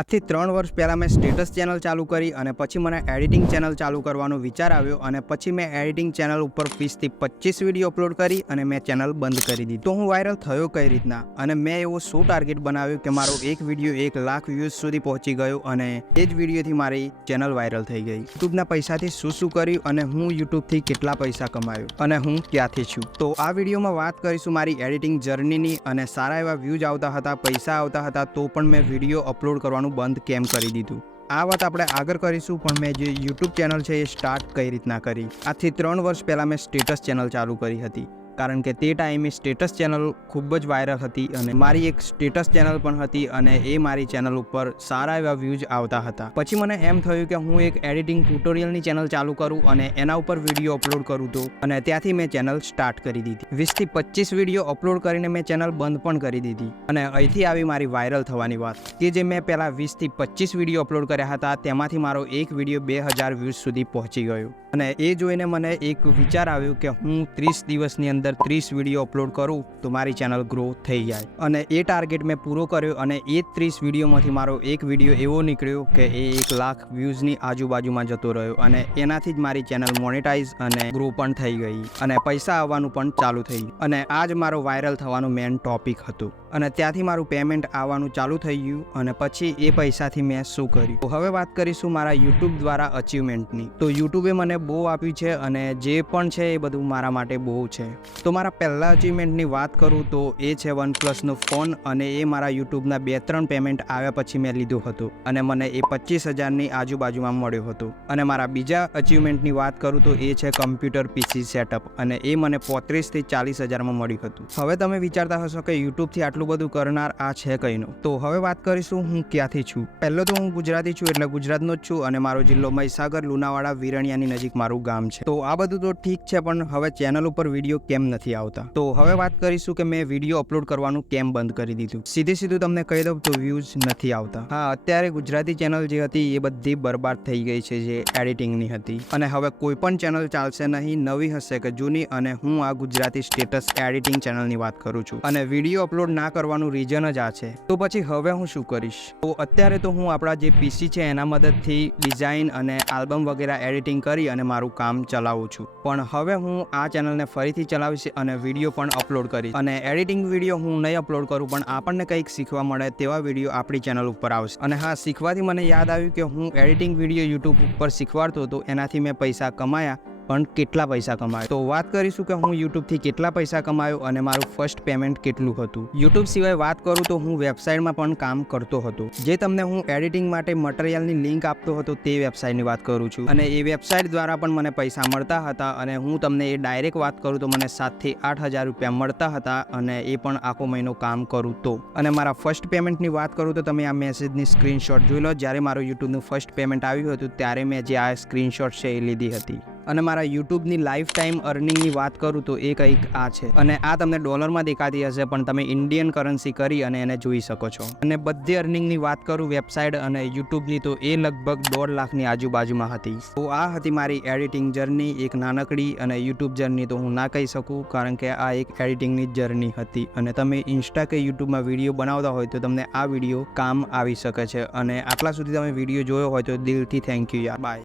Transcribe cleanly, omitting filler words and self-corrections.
આજથી 3 વર્ષ પહેલાં મેં સ્ટેટસ ચેનલ ચાલુ કરી અને પછી મને એડિટિંગ ચેનલ ચાલુ કરવાનો વિચાર આવ્યો અને પછી મેં એડિટિંગ ચેનલ ઉપર 20થી 25 વિડીયો અપલોડ કરી અને મેં ચેનલ બંધ કરી દીધી. તો હું વાયરલ થયો કઈ રીતના અને મેં એવો શું ટાર્ગેટ બનાવ્યો કે મારો એક વિડીયો 1 લાખ વ્યૂઝ સુધી પહોંચી ગયો અને એ જ વિડીયોથી મારી ચેનલ વાયરલ થઈ ગઈ. યુટ્યુબના પૈસાથી શું કર્યું અને હું યુટ્યુબથી કેટલા પૈસા કમાયો અને હું ક્યાંથી છું. તો આ વિડીયોમાં વાત કરીશું મારી એડિટિંગ જર્નીની અને સારા એવા વ્યૂઝ આવતા હતા, પૈસા આવતા હતા, તો પણ મેં વિડીયો અપલોડ કરવાનું બંધ કેમ કરી દીધું. આ વાત આપણે આગળ કરીશું, પણ મેં જે યુટ્યુબ ચેનલ છે એ સ્ટાર્ટ કઈ રીતના કરી. આજથી 3 વર્ષ પહેલાં મેં સ્ટેટસ ચેનલ ચાલુ કરી હતી, કારણ કે તે ટાઈમે સ્ટેટસ ચેનલ ખૂબ જ વાયરલ હતી અને મારી એક સ્ટેટસ ચેનલ પણ હતી અને એ મારી ચેનલ ઉપર સારા એવા વ્યૂઝ આવતા હતા. પછી મને એમ થયું કે હું એક એડિટિંગ ટ્યુટોરિયલની ચેનલ ચાલુ કરું અને એના ઉપર વિડીયો અપલોડ કરું તો, અને ત્યાંથી મેં ચેનલ સ્ટાર્ટ કરી દીધી. 20થી 25 વિડીયો અપલોડ કરીને મેં ચેનલ બંધ પણ કરી દીધી અને અહીંથી આવી મારી વાયરલ થવાની વાત કે જે મેં પહેલાં 20થી 25 વિડીયો અપલોડ કર્યા હતા તેમાંથી મારો એક વિડીયો 2000 વ્યૂઝ સુધી પહોંચી ગયો અને એ જોઈને મને એક વિચાર આવ્યો કે હું 30 દિવસની અંદર 30 વિડીયો અપલોડ કરું તો મારી ચેનલ ગ્રો થઈ જાય અને એ ટાર્ગેટ મેં પૂરો કર્યો અને એ 30 વિડીયોમાંથી મારો એક વિડીયો એવો નીકળ્યો કે એ 1 લાખ વ્યૂઝની આજુબાજુમાં જતો રહ્યો અને એનાથી જ મારી ચેનલ મોનેટાઈઝ અને ગ્રો પણ થઈ ગઈ અને પૈસા આવવાનું પણ ચાલુ થઈ ગયું અને આ જ મારો વાયરલ થવાનો મેઇન ટોપિક હતો અને ત્યાંથી મારું પેમેન્ટ આવવાનું ચાલુ થઈ ગયું અને પછી એ પૈસાથી મેં શું કર્યું. તો હવે વાત કરીશું મારા યુટ્યુબ દ્વારા અચીવમેન્ટની. તો યુટ્યુબે મને બહુ આપ્યું છે અને જે પણ છે એ બધું મારા માટે બહુ છે. તો મારા પહેલા અચીવમેન્ટની વાત કરું તો એ છે OnePlusનો ફોન અને એ મારા યુટ્યુબના 2-3 પેમેન્ટ આવ્યા પછી મેં લીધો હતો અને મને એ 25,000ની આજુબાજુમાં મળ્યો હતો. અને મારા બીજા અચીવમેન્ટની વાત કરું તો એ છે કમ્પ્યુટર PC સેટઅપ અને એ મને 35,000થી 40,000માં મળ્યું હતું. હવે તમે વિચારતા હશો કે યુટ્યુબથી આટલું બધું કરનાર આ છે કઈનો. તો હવે વાત કરીશું હું ક્યાંથી છું. પહેલો તો હું ગુજરાતી છું એટલે ગુજરાતનો જ છું અને મારો જિલ્લો મહીસાગર, લુણાવાડા, વિરણિયાની નજીક મારું ગામ છે. તો આ બધું તો ઠીક છે, પણ હવે ચેનલ ઉપર વિડીયો કેમ નથી આવતા. તો હવે વાત કરીશું કે મેં વિડીયો અપલોડ કરવાનું કેમ બંધ કરી દીધું. સીધું તમને કહી દઉં તો વ્યૂઝ નથી આવતા. હા, અત્યારે ગુજરાતી ચેનલ જે હતી એ બધી બરબાદ થઈ ગઈ છે જે એડિટિંગની હતી અને હવે કોઈ પણ ચેનલ ચાલશે નહીં, નવી હશે કે જૂની. અને હું આ ગુજરાતી સ્ટેટસ એડિટિંગ ચેનલની વાત કરું છું અને વિડીયો અપલોડ ના કરવાનું રીઝન જ આ છે. તો પછી હવે હું શું કરીશ? તો અત્યારે તો હું આપણા જે PC છે એના મદદથી ડિઝાઇન અને આલ્બમ વગેરે એડિટિંગ કરી અને મારું કામ ચલાવું છું. પણ હવે હું આ ચેનલને ફરીથી ચલાવીશ અને વિડીયો પણ અપલોડ કરીશ અને એડિટિંગ વિડીયો હું નહીં અપલોડ કરું, પણ આપણને કંઈક શીખવા મળે તેવા વિડીયો આપણી ચેનલ ઉપર આવશે. અને હા, શીખવાથી મને યાદ આવ્યું કે હું એડિટિંગ વિડીયો યુટ્યુબ ઉપર શીખવાડતો હતો, એનાથી મેં પૈસા કમાયા, પણ કેટલા પૈસા કમાયો. તો વાત કરીશું કે હું યુટ્યુબથી કેટલા પૈસા કમાયો અને મારું ફર્સ્ટ પેમેન્ટ કેટલું હતું. યુટ્યુબ સિવાય વાત કરું તો હું વેબસાઇટમાં પણ કામ કરતો હતો, જે તમને હું એડિટિંગ માટે મટીરિયલની લિંક આપતો હતો તે વેબસાઇટની વાત કરું છું અને એ વેબસાઇટ દ્વારા પણ મને પૈસા મળતા હતા અને હું તમને એ ડાયરેક્ટ વાત કરું તો મને 7,000થી 8,000 રૂપિયા મળતા હતા અને એ પણ આખો મહિનો કામ કરું તો. અને મારા ફર્સ્ટ પેમેન્ટની વાત કરું તો તમે આ મેસેજની સ્ક્રીનશોટ જોઈ લો. જ્યારે મારું યુટ્યુબનું ફર્સ્ટ પેમેન્ટ આવ્યું હતું ત્યારે મેં જે આ સ્ક્રીનશોટ છે એ લીધી હતી. અને મારા યુટ્યુબની લાઈફ ટાઈમ અર્નિંગની વાત કરું તો એ કંઈક આ છે અને આ તમને ડોલરમાં દેખાતી હશે, પણ તમે ઇન્ડિયન કરન્સી કરી અને એને જોઈ શકો છો. અને બધી અર્નિંગની વાત કરું વેબસાઇટ અને યુટ્યુબની તો એ લગભગ 1.5 લાખની આજુબાજુમાં હતી. તો આ હતી મારી એડિટિંગ જર્ની, એક નાનકડી. અને યુટ્યુબ જર્ની તો હું ના કહી શકું, કારણ કે આ એક એડિટિંગની જર્ની હતી. અને તમે ઇન્સ્ટા કે યુટ્યુબમાં વિડીયો બનાવતા હોય તો તમને આ વિડીયો કામ આવી શકે છે. અને આટલા સુધી તમે વિડીયો જોયો હોય તો દિલથી થેન્ક યુ યાર. બાય.